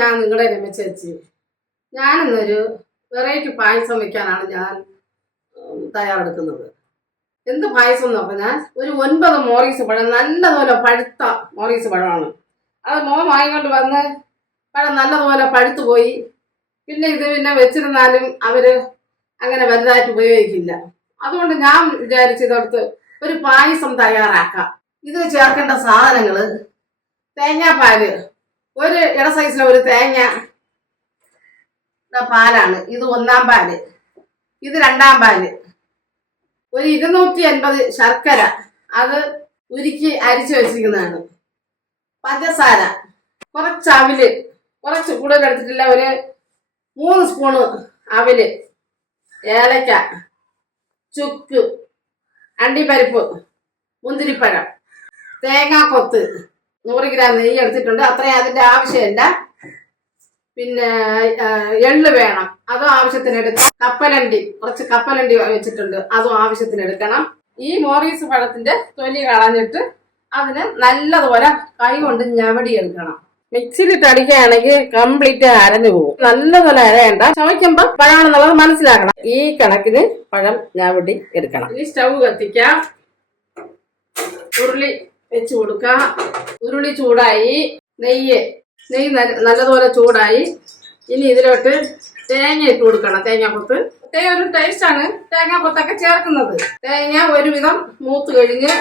ഞാൻ നിങ്ങളുടെ രമ ചേച്ചി. ഞാനിന്നൊരു വെറൈറ്റി പായസം വെക്കാനാണ് ഞാൻ തയ്യാറെടുക്കുന്നത്. എന്ത് പായസം എന്ന് പറഞ്ഞാൽ ഒരു ഒൻപത് മോറീസ് പഴം നല്ലതുപോലെ പഴുത്ത മോറീസ് പഴമാണ്. അത് മോൻ വാങ്ങിക്കൊണ്ട് വന്ന് പഴം നല്ലതുപോലെ പഴുത്തു പോയി. പിന്നെ ഇത് പിന്നെ വെച്ചിരുന്നാലും അവർ അങ്ങനെ വലുതായിട്ട് ഉപയോഗിക്കില്ല. അതുകൊണ്ട് ഞാൻ വിചാരിച്ചു ഇതെടുത്ത് ഒരു പായസം തയ്യാറാക്കാം. ഇത് ചേർക്കേണ്ട സാധനങ്ങൾ തേങ്ങാപ്പാൽ. ഒരു ഇട സൈസിലെ ഒരു തേങ്ങ. പാലാണ്. ഇത് ഒന്നാം പാൽ. ഇത് രണ്ടാം പാൽ. ഒരു ഇരുന്നൂറ്റി അൻപത് ശർക്കര. അത് ഉരുക്കി അരിച്ചു വെച്ചിരിക്കുന്നതാണ്. പഞ്ചസാര. കുറച്ച് അവിൽ. കുറച്ച് കൂടുതൽ എടുത്തിട്ടില്ല. ഒരു മൂന്ന് സ്പൂണ് അവിൽ. ഏലക്ക. ചുക്ക്. അണ്ടിപ്പരിപ്പ്. മുന്തിരിപ്പഴം. തേങ്ങാക്കൊത്ത് നൂറ് ഗ്രാം നെയ്യ് എടുത്തിട്ടുണ്ട്. അത്രയും അതിന്റെ ആവശ്യമില്ല. പിന്നെ എൾ എള്ള് വേണം. അതും ആവശ്യത്തിന് എടുക്കാം കപ്പലണ്ടി കുറച്ച് കപ്പലണ്ടി വെച്ചിട്ടുണ്ട്. അതും ആവശ്യത്തിന് എടുക്കണം. ഈ മോറീസ് പഴത്തിന്റെ തൊലി കളഞ്ഞിട്ട് അതിന് നല്ലതുപോലെ കൈ കൊണ്ട് ഞവടി എടുക്കണം മിക്സിയിലിട്ട് അടിക്കുകയാണെങ്കിൽ കംപ്ലീറ്റ് അരഞ്ഞു പോകും. നല്ലതുപോലെ അരയണ്ട. ചവയ്ക്കുമ്പോ പഴമാണെന്നുള്ളത് മനസ്സിലാക്കണം. ഈ കണക്കിന് പഴം ഞവടി എടുക്കണം. ഈ സ്റ്റൗ കത്തിക്കാം. വെച്ച് കൊടുക്കുക ഉരുളി ചൂടായി. നെയ്യ്. നെയ്യ് നല്ല- നല്ലതുപോലെ ചൂടായി. ഇനി ഇതിലോട്ട് തേങ്ങ ഇട്ട് കൊടുക്കണം തേങ്ങ ഒരു ടേസ്റ്റ് ആണ്. തേങ്ങാക്കൊത്തൊക്കെ ചേർക്കുന്നത്. തേങ്ങ ഒരുവിധം മൂത്ത് കഴിഞ്ഞ്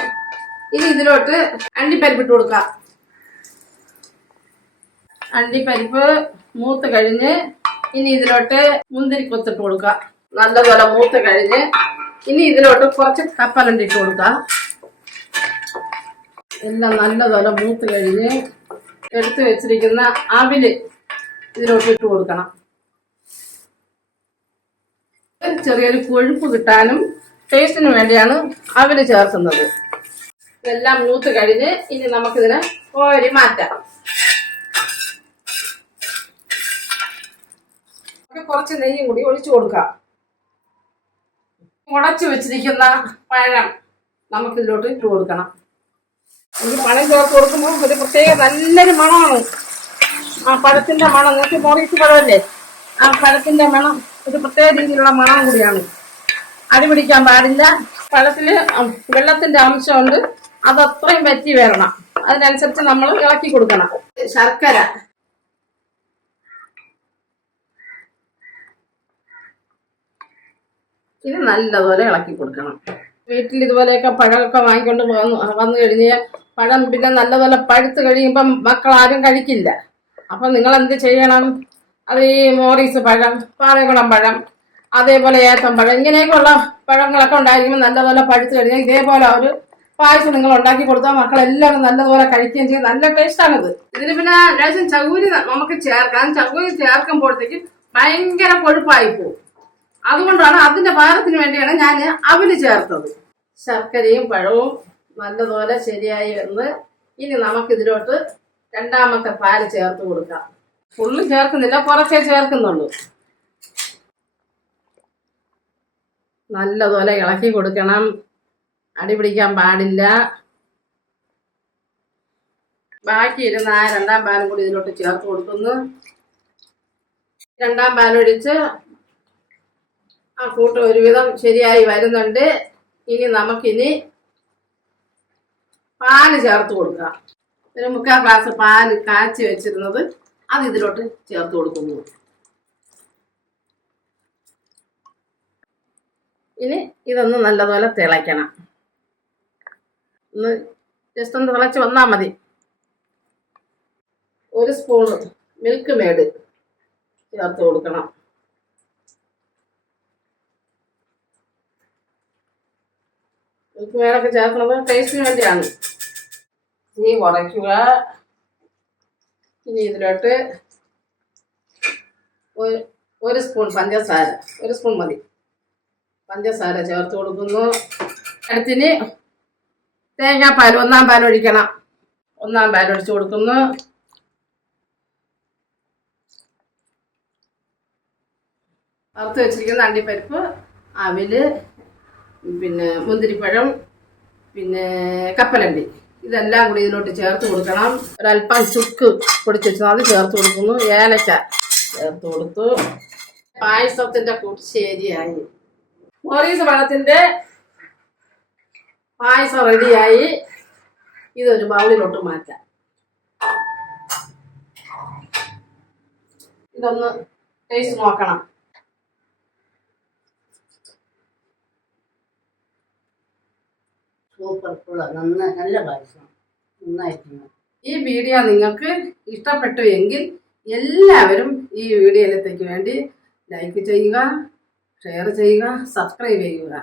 ഇനി ഇതിലോട്ട് അണ്ടിപ്പരിപ്പ് ഇട്ട് കൊടുക്കാം. അണ്ടിപ്പരിപ്പ് മൂത്ത് കഴിഞ്ഞ് ഇനി ഇതിലോട്ട് മുന്തിരി കൊത്തിട്ട് കൊടുക്കുക നല്ലപോലെ മൂത്ത് കഴിഞ്ഞ് ഇനി ഇതിലോട്ട് കുറച്ച് കപ്പലണ്ടിട്ട് കൊടുക്കുക കൊടുക്കാം. എല്ലാം നല്ലതുപോലെ മൂത്ത് കഴിഞ്ഞ് എടുത്തു വെച്ചിരിക്കുന്ന അവിൽ ഇതിലോട്ട് ഇട്ട് കൊടുക്കണം. ചെറിയൊരു കൊഴുപ്പ് കിട്ടാനും ടേസ്റ്റിന് വേണ്ടിയാണ് അവിൽ ചേർക്കുന്നത്. ഇതെല്ലാം മൂത്ത് കഴിഞ്ഞ് ഇനി നമുക്കിതിനെ കോരി മാറ്റാം. കുറച്ച് നെയ്യും കൂടി ഒഴിച്ചു കൊടുക്കാം. മുടച്ചു വെച്ചിരിക്കുന്ന പഴം നമുക്കിതിലോട്ട് ഇട്ട് കൊടുക്കണം. ഈ പഴം ചേർത്ത് കൊടുക്കുമ്പോൾ ഒരു പ്രത്യേക നല്ലൊരു മണമാണ്. ആ പഴത്തിന്റെ മണം നിങ്ങൾക്ക് മോറീസ് പഴമല്ലേ? ആ പഴത്തിന്റെ മണം ഒരു പ്രത്യേക രീതിയിലുള്ള മണം കൂടിയാണ്. അടിപിടിക്കാൻ പാടില്ല. പഴത്തിൽ വെള്ളത്തിന്റെ അംശമുണ്ട് അത് അത്രയും വറ്റി വരണം. അതിനനുസരിച്ച് നമ്മൾ ഇളക്കി കൊടുക്കണം. ശർക്കര. ഇത് നല്ലതുപോലെ ഇളക്കി കൊടുക്കണം. വീട്ടിൽ ഇതുപോലെയൊക്കെ പഴമൊക്കെ വാങ്ങിക്കൊണ്ട് വന്നു കഴിഞ്ഞാൽ പഴം പിന്നെ നല്ലപോലെ പഴുത്ത് കഴിയുമ്പം മക്കൾ ആരും കഴിക്കില്ല. അപ്പം നിങ്ങൾ എന്ത് ചെയ്യണം? അത് ഈ മോറീസ് പഴം പാറകുളം പഴം അതേപോലെ ഏത്തം പഴം ഇങ്ങനെയൊക്കെയുള്ള പഴങ്ങളൊക്കെ ഉണ്ടായിരിക്കുമ്പോൾ നല്ലപോലെ പഴുത്ത് കഴിഞ്ഞാൽ ഇതേപോലെ ഒരു പായസം നിങ്ങൾ ഉണ്ടാക്കി കൊടുത്താൽ മക്കളെല്ലാവരും നല്ലതുപോലെ കഴിക്കുകയും ചെയ്യും. നല്ല ടേസ്റ്റാണിത്. ഇതിന് പിന്നെ ലേശം ചകൂരി നമുക്ക് ചേർക്കാം. ചകൂരി ചേർക്കുമ്പോഴത്തേക്ക് ഭയങ്കര കൊഴുപ്പായി പോകും അതുകൊണ്ടാണ് അതിന്റെ പാകത്തിന് വേണ്ടിയാണ് ഞാൻ അവന് ചേർത്തത്. ശർക്കരയും പഴവും നല്ലതുപോലെ ശരിയായി വന്ന് ഇനി നമുക്ക് ഇതിലോട്ട് രണ്ടാമത്തെ പാൽ ചേർത്ത് കൊടുക്കാം. ഫുള്ള് ചേർക്കുന്നില്ല കുറച്ചേ ചേർക്കുന്നുള്ളൂ. നല്ലതുപോലെ ഇളക്കി കൊടുക്കണം. അടി പിടിക്കാൻ പാടില്ല. ബാക്കി ഇരുന്ന ആ രണ്ടാം പാലും കൂടി ഇതിലോട്ട് ചേർത്ത് കൊടുക്കുന്നു. രണ്ടാം പാലൊഴിച്ച് ആ കൂട്ട് ഒരുവിധം ശരിയായി വരുന്നുണ്ട്. ഇനി നമുക്കിനി പാൽ ചേർത്ത് കൊടുക്കുക. ഒരു മുക്കാൽ ഗ്ലാസ് പാൽ കാച്ചി വെച്ചിരുന്നത് അത് ഇതിലോട്ട് ചേർത്ത് കൊടുക്കുന്നു. ഇനി ഇതൊന്ന് നല്ലതുപോലെ തിളയ്ക്കണം. ഒന്ന് ജസ്റ്റ് ഒന്ന് തിളച്ച് വന്നാൽ മതി. ഒരു സ്പൂണ് മിൽക്ക് മേഡ് ചേർത്ത് കൊടുക്കണം. മേഡൊക്കെ ചേർക്കുന്നത് ടേസ്റ്റിന് വേണ്ടിയാണ്. ഇനി കുറയ്ക്കുക ഇനി ഇതിലോട്ട് ഒരു സ്പൂൺ പഞ്ചസാര. ഒരു സ്പൂൺ മതി. പഞ്ചസാര ചേർത്ത് കൊടുക്കുന്നു. അടുത്തിന് തേങ്ങാപ്പാൽ ഒന്നാം പാൽ ഒഴിക്കണം. ഒന്നാം പാൽ ഒഴിച്ച് കൊടുക്കുന്നു. വറുത്ത് വെച്ചിരിക്കുന്ന അണ്ടിപ്പരിപ്പ് അവിൽ പിന്നെ മുന്തിരിപ്പഴം പിന്നെ കപ്പലണ്ടി. ഇതെല്ലാം കൂടി ഇതിലോട്ട് ചേർത്ത് കൊടുക്കണം. ഒരല്പം ചുക്ക് പൊടിച്ച് അത് ചേർത്ത് കൊടുക്കുന്നു. ഏലക്ക ചേർത്ത് കൊടുത്തു. പായസത്തിന്റെ കുറിശ്ശേരിയായി മോറീസ് പഴത്തിന്റെ പായസം റെഡിയായി. ഇതൊരു ബൗളിലോട്ട് മാറ്റാം. ഇതൊന്ന് ടേസ്റ്റ് നോക്കണം. സൂപ്പർ ഫുള്ളാണ് നന്നായി നല്ല പായസം. നന്നായിട്ടുണ്ട്. ഈ വീഡിയോ നിങ്ങൾക്ക് ഇഷ്ടപ്പെട്ടു എങ്കിൽ എല്ലാവരും ഈ വീഡിയോയിലത്തേക്ക് വേണ്ടി ലൈക്ക് ചെയ്യുക ഷെയർ ചെയ്യുക സബ്സ്ക്രൈബ് ചെയ്യുക.